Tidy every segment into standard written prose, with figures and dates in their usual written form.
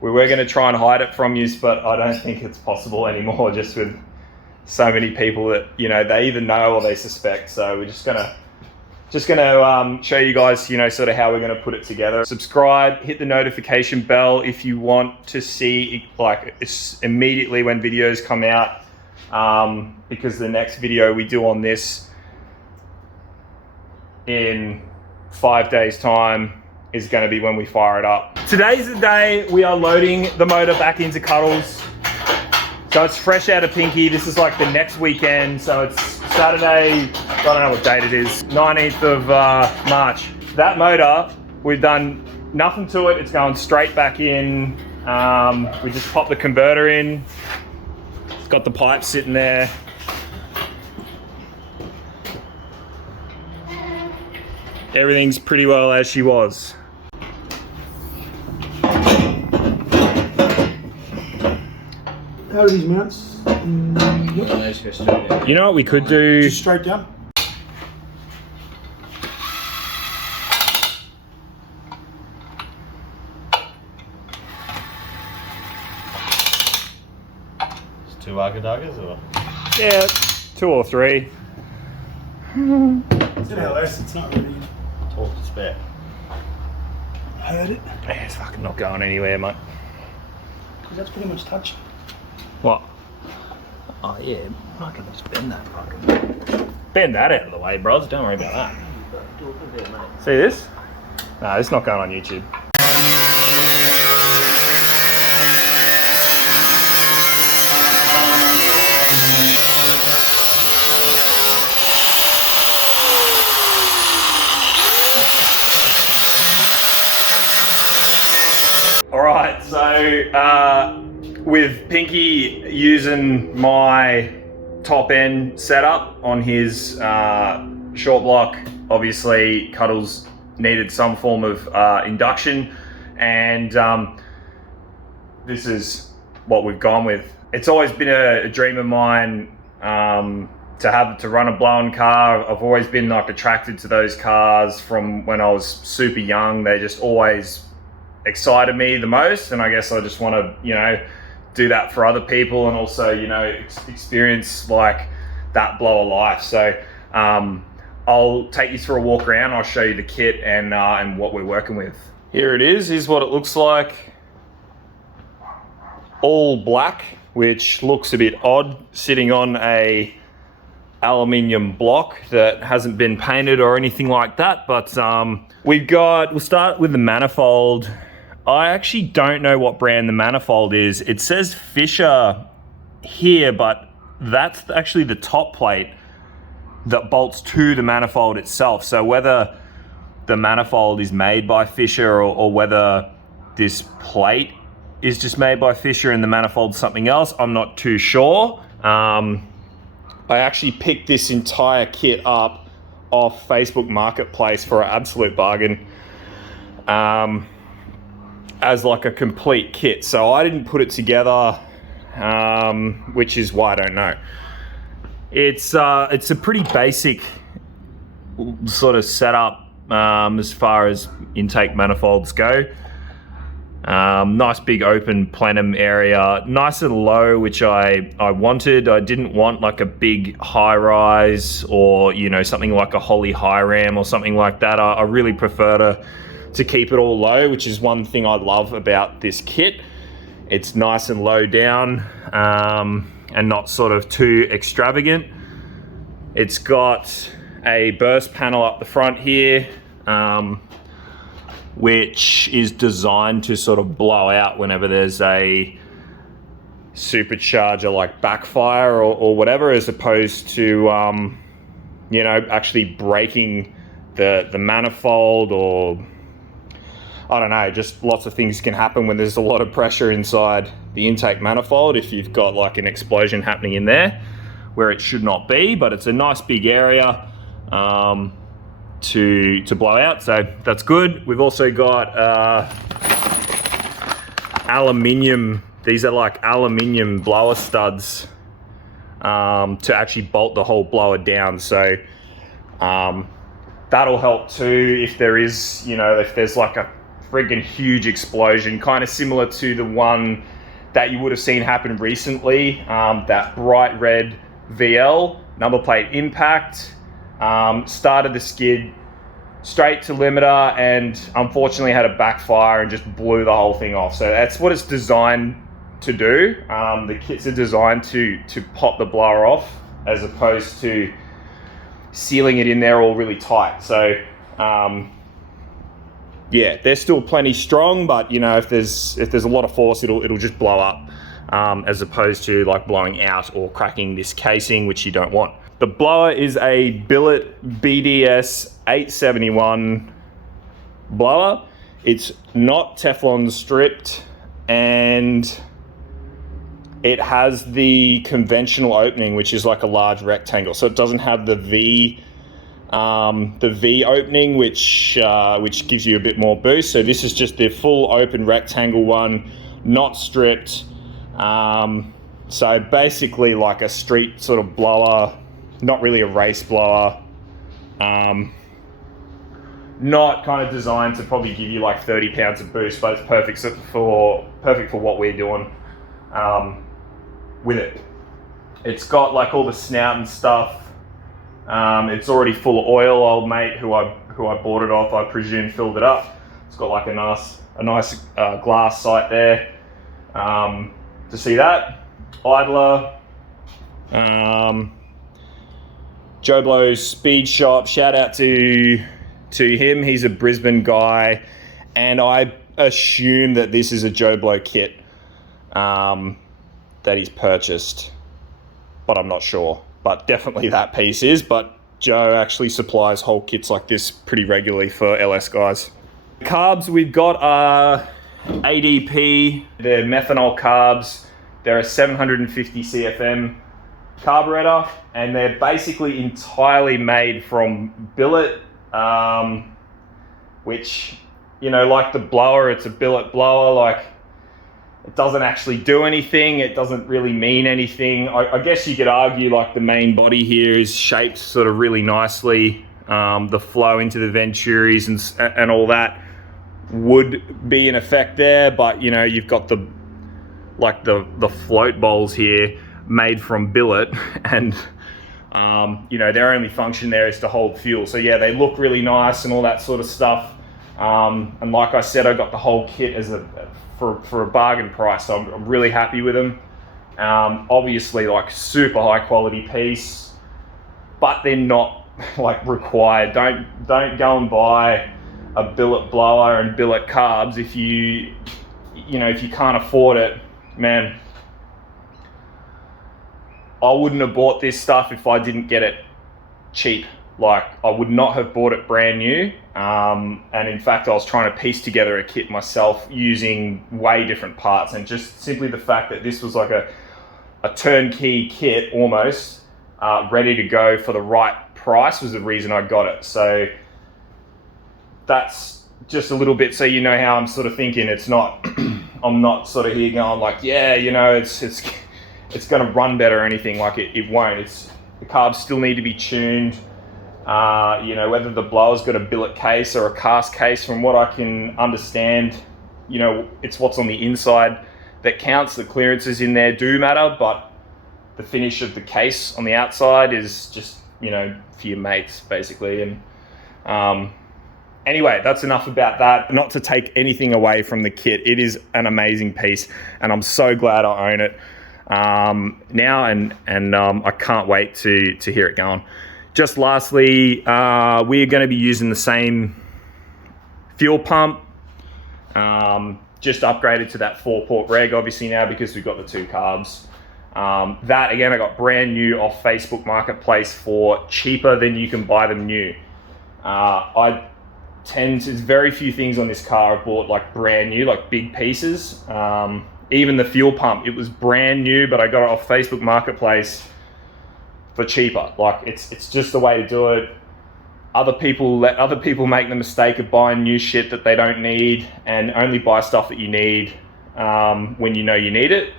We were going to try and hide it from you, but I don't think it's possible anymore, just with so many people that, you know, they either know or they suspect. So we're just gonna show you guys, you know, sort of how we're gonna put it together. Subscribe, hit the notification bell if you want to see like immediately when videos come out, because the next video we do on this in 5 days time is going to be when we fire it up. Today's the day we are loading the motor back into Cuddles. So it's fresh out of Pinky. This is like the next weekend. So it's Saturday, I don't know what date it is, 19th of March. That motor, we've done nothing to it. It's going straight back in. We just popped the converter in. It's got the pipe sitting there. Everything's pretty well as she was. How are these mounts? You know what we could do? Just straight down. It's 2 Agadagas or? Yeah, 2 or 3. It's an LS, it's not really Talk to spare. heard it. Yeah, it's fucking not going anywhere, mate. Because that's pretty much touching. What? Oh yeah, I can just bend that fucking. Bend that out of the way, bros. Don't worry about that. See this? Nah, it's not going on YouTube. All right, so with Pinky using my top end setup on his short block, obviously Cuddles needed some form of induction, and this is what we've gone with. It's always been a dream of mine to run a blown car. I've always been like attracted to those cars from when I was super young. They just always excited me the most, and I guess I just want to, you know, do that for other people, and also, you know, experience like that blow of life. So I'll take you through a walk around. I'll show you the kit and what we're working with. Here it is. Here's what it looks like. All black, which looks a bit odd sitting on a aluminium block that hasn't been painted or anything like that. But we'll start with the manifold. I actually don't know what brand the manifold is. It says Fisher here, but that's actually the top plate that bolts to the manifold itself. So whether the manifold is made by Fisher or whether this plate is just made by Fisher and the manifold's something else, I'm not too sure. I actually picked this entire kit up off Facebook Marketplace for an absolute bargain. As like a complete kit. So I didn't put it together, which is why I don't know. It's a pretty basic sort of setup as far as intake manifolds go. Nice big open plenum area, nice and low, which I wanted. I didn't want like a big high rise or, you know, something like a Holly high ram or something like that. I really prefer to keep it all low, which is one thing I love about this kit. It's nice and low down and not sort of too extravagant. It's got a burst panel up the front here, which is designed to sort of blow out whenever there's a supercharger like backfire or whatever, as opposed to you know, actually breaking the manifold, or I don't know, just lots of things can happen when there's a lot of pressure inside the intake manifold if you've got like an explosion happening in there where it should not be. But it's a nice big area to blow out, so that's good. We've also got aluminium, these are like aluminium blower studs to actually bolt the whole blower down. So that'll help too if there is, you know, if there's like a friggin' huge explosion, kind of similar to the one that you would have seen happen recently, that bright red VL, number plate impact, started the skid straight to limiter and unfortunately had a backfire and just blew the whole thing off. So that's what it's designed to do. The kits are designed to pop the blower off as opposed to sealing it in there all really tight. So yeah, they're still plenty strong, but you know, if there's a lot of force, it'll just blow up, as opposed to like blowing out or cracking this casing, which you don't want. The blower is a Billet BDS 871 blower. It's not Teflon stripped, and it has the conventional opening, which is like a large rectangle. So it doesn't have the V opening, which gives you a bit more boost. So this is just the full open rectangle one, not stripped. So basically like a street sort of blower, not really a race blower. Not kind of designed to probably give you like 30 pounds of boost, but it's perfect for what we're doing with it. It's got like all the snout and stuff. It's already full of oil. Old mate who I bought it off, I presume, filled it up. It's got like a nice glass sight there to see that. Idler. Joe Blow's Speed Shop, shout out to him. He's a Brisbane guy, and I assume that this is a Joe Blow kit that he's purchased, but I'm not sure. But definitely that piece is, but Joe actually supplies whole kits like this pretty regularly for LS guys. The carbs we've got are ADP, they're methanol carbs. They're a 750 CFM carburetor, and they're basically entirely made from billet, which, you know, like the blower, it's a billet blower. Like, it doesn't actually do anything. It doesn't really mean anything. I guess you could argue like the main body here is shaped sort of really nicely. The flow into the venturis and all that would be in effect there, but you know, you've got the float bowls here made from billet, and you know, their only function there is to hold fuel. So yeah, they look really nice and all that sort of stuff. And like I said, I got the whole kit as for a bargain price, so I'm really happy with them. Obviously, like super high quality piece, but they're not like required. Don't go and buy a billet blower and billet carbs if you can't afford it, man. I wouldn't have bought this stuff if I didn't get it cheap. Like, I would not have bought it brand new. And in fact, I was trying to piece together a kit myself using way different parts, and just simply the fact that this was like a turnkey kit almost, ready to go for the right price was the reason I got it. So that's just a little bit so you know how I'm sort of thinking. It's not, I'm not sort of here going like, yeah, you know, it's going to run better or anything. Like, it won't. The carbs still need to be tuned. You know, whether the blower's got a billet case or a cast case, from what I can understand, you know, it's what's on the inside that counts. The clearances in there do matter, but the finish of the case on the outside is just, you know, for your mates basically. And anyway, that's enough about that. Not to take anything away from the kit, it is an amazing piece, and I'm so glad I own it now, and I can't wait to hear it going. Just lastly, we're going to be using the same fuel pump, just upgraded to that 4-port reg obviously now because we've got the 2 carbs. That again, I got brand new off Facebook Marketplace for cheaper than you can buy them new. There's very few things on this car I've bought like brand new, like big pieces. Even the fuel pump, it was brand new, but I got it off Facebook Marketplace for cheaper. Like, it's just the way to do it. Let other people make the mistake of buying new shit that they don't need, and only buy stuff that you need when you know you need it,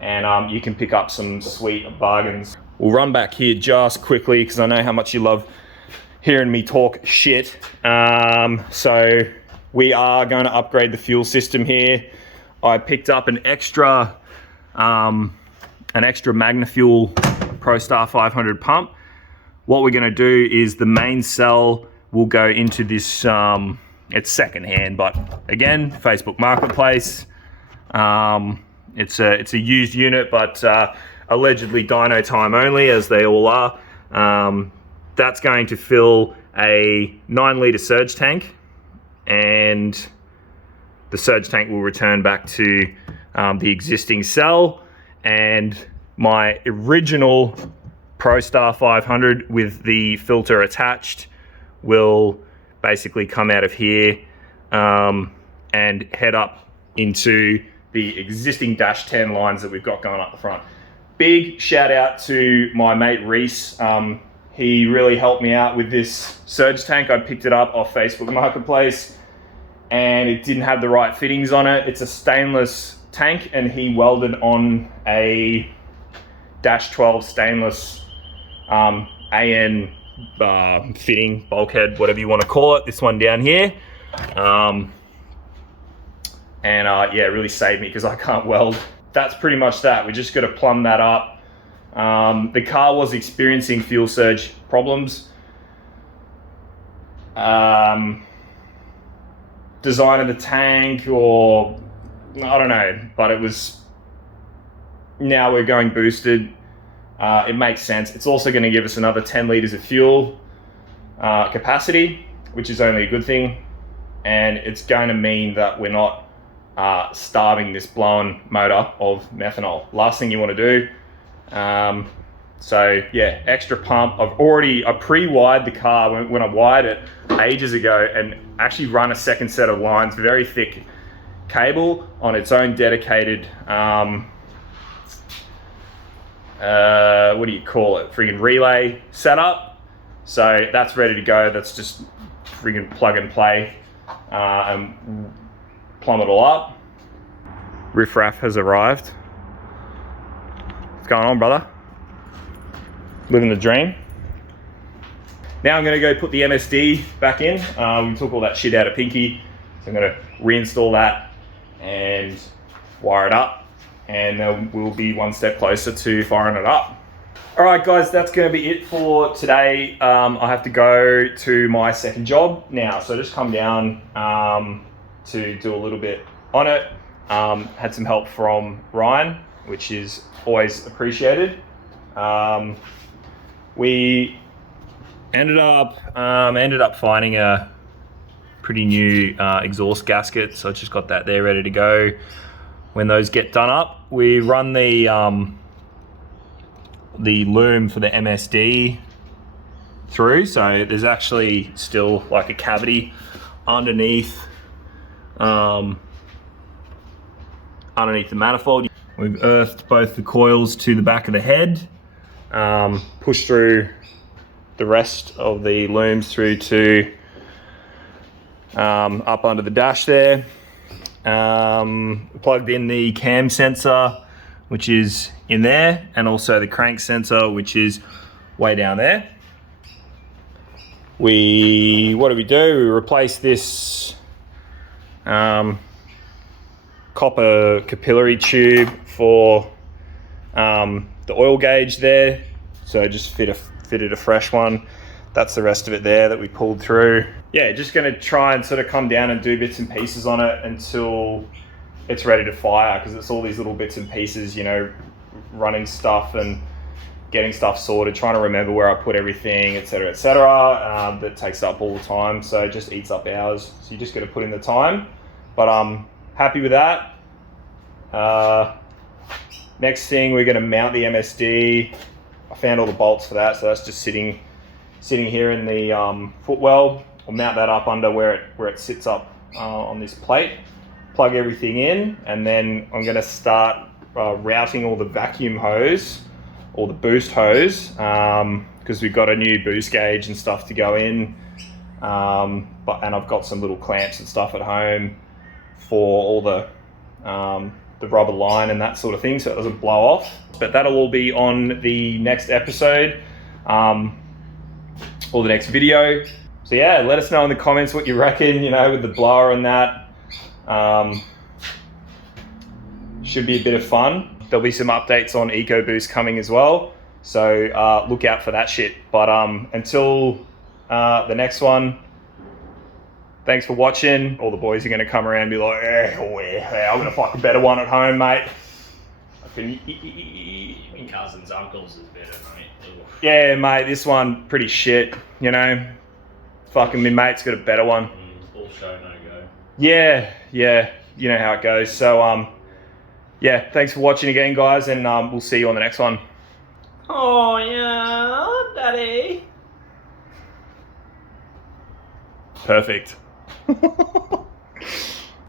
and you can pick up some sweet bargains. We'll run back here just quickly because I know how much you love hearing me talk shit. So we are going to upgrade the fuel system here. I picked up an extra MagnaFuel ProStar 500 pump. What we're going to do is the main cell will go into this, it's secondhand, but again, Facebook Marketplace. It's a used unit, but allegedly dyno time only, as they all are. That's going to fill a 9-litre surge tank, and the surge tank will return back to the existing cell, and my original ProStar 500 with the filter attached will basically come out of here and head up into the existing Dash 10 lines that we've got going up the front. Big shout out to my mate Reese. He really helped me out with this surge tank. I picked it up off Facebook Marketplace and it didn't have the right fittings on it. It's a stainless tank and he welded on a Dash 12 stainless AN fitting, bulkhead, whatever you want to call it, this one down here. Yeah, it really saved me because I can't weld. That's pretty much that. We just got to plumb that up. The car was experiencing fuel surge problems. Design of the tank, or I don't know, but it was, now we're going boosted. It makes sense. It's also going to give us another 10 litres of fuel capacity, which is only a good thing. And it's going to mean that we're not starving this blown motor of methanol. Last thing you want to do. So yeah, extra pump. I pre-wired the car when I wired it ages ago, and actually run a second set of lines, very thick cable on its own dedicated what do you call it, friggin' relay setup. So that's ready to go. That's just friggin' plug and play and plumb it all up. Riff Raff has arrived. What's going on, brother? Living the dream. Now I'm gonna go put the MSD back in. We took all that shit out of Pinky, so I'm gonna reinstall that and wire it up, and then we'll be one step closer to firing it up. All right, guys, that's gonna be it for today. I have to go to my second job now, so just come down to do a little bit on it. Had some help from Ryan, which is always appreciated. We ended up finding a pretty new exhaust gasket, so I just got that there ready to go. When those get done up, we run the loom for the MSD through, so there's actually still like a cavity underneath underneath the manifold. We've earthed both the coils to the back of the head, pushed through the rest of the looms through to up under the dash there. Plugged in the cam sensor, which is in there, and also the crank sensor, which is way down there. What do? We replaced this copper capillary tube for the oil gauge there, so just fitted a fresh one. That's the rest of it there that we pulled through. Yeah, just gonna try and sort of come down and do bits and pieces on it until it's ready to fire, because it's all these little bits and pieces, you know, running stuff and getting stuff sorted, trying to remember where I put everything, etc., etc. That takes up all the time, so it just eats up hours. So you just got to put in the time. But I'm happy with that. Next thing, we're going to mount the MSD. I found all the bolts for that, so that's just sitting here in the footwell. I'll mount that up under where it sits up on this plate. Plug everything in, and then I'm going to start routing all the vacuum hose, or the boost hose, because we've got a new boost gauge and stuff to go in. And I've got some little clamps and stuff at home for all the rubber line and that sort of thing, so it doesn't blow off. But that'll all be on the next episode, or the next video. So yeah, let us know in the comments what you reckon, you know, with the blower and that. Should be a bit of fun. There'll be some updates on EcoBoost coming as well. So look out for that shit. But until the next one, thanks for watching. All the boys are going to come around and be like, I'm going to fuck a better one at home, mate. My cousin's uncle's is better, mate. Yeah, mate, this one pretty shit, you know. Fucking my mate's got a better one. All show, no go. Yeah, you know how it goes. So yeah, thanks for watching again, guys, and we'll see you on the next one. Oh yeah, daddy. Perfect.